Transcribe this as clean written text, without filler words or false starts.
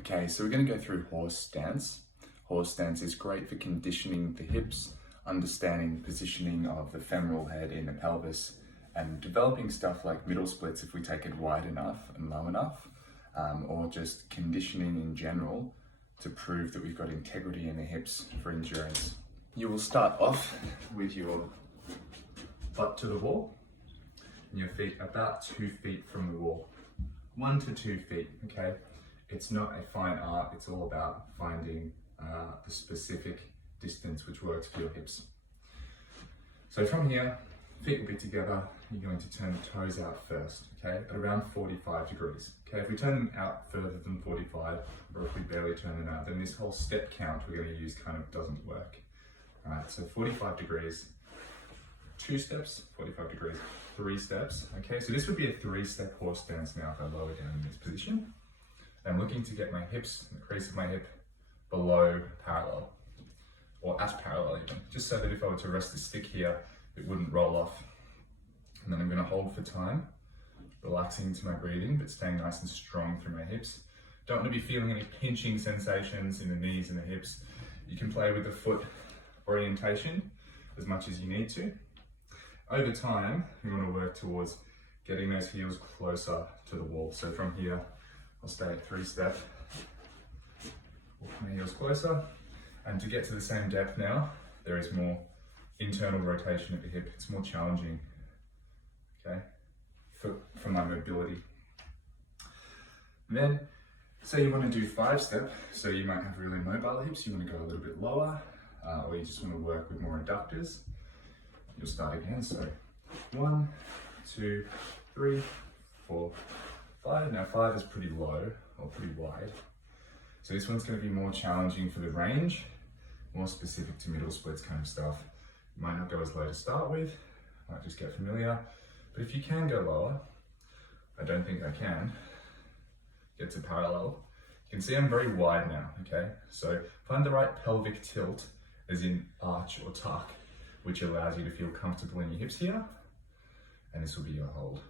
Okay, so we're going to go through horse stance. Horse stance is great for conditioning the hips, understanding the positioning of the femoral head in the pelvis, and developing stuff like middle splits if we take it wide enough and low enough, or just conditioning in general to prove that we've got integrity in the hips for endurance. You will start off with your butt to the wall and your feet about 2 feet from the wall. 1 to 2 feet, okay? It's not a fine art, it's all about finding the specific distance which works for your hips. So from here, feet will be together, you're going to turn the toes out first, okay, at around 45 degrees. Okay, if we turn them out further than 45, or if we barely turn them out, then this whole step count we're going to use kind of doesn't work. Alright, so 45 degrees, 2 steps, 45 degrees, 3 steps. Okay, so this would be a 3-step horse stance now if I lower down in this position. I'm looking to get my hips, the crease of my hip, below parallel, or at parallel even, just so that if I were to rest the stick here, it wouldn't roll off. And then I'm going to hold for time, relaxing into my breathing, but staying nice and strong through my hips. Don't want to be feeling any pinching sensations in the knees and the hips. You can play with the foot orientation as much as you need to. Over time, you want to work towards getting those heels closer to the wall. So from here, I'll stay at 3-step, walk my heels closer. And to get to the same depth now, there is more internal rotation at the hip. It's more challenging, okay, for my mobility. And then, say you want to do 5-step, so you might have really mobile hips, you want to go a little bit lower, or you just want to work with more adductors. You'll start again, so 1, 2, 3, 4, 5. Now 5 is pretty low, or pretty wide. So this one's going to be more challenging for the range, more specific to middle splits kind of stuff. You might not go as low to start with, might just get familiar. But if you can go lower, I don't think I can, get to parallel. You can see I'm very wide now, okay? So find the right pelvic tilt, as in arch or tuck, which allows you to feel comfortable in your hips here, and this will be your hold.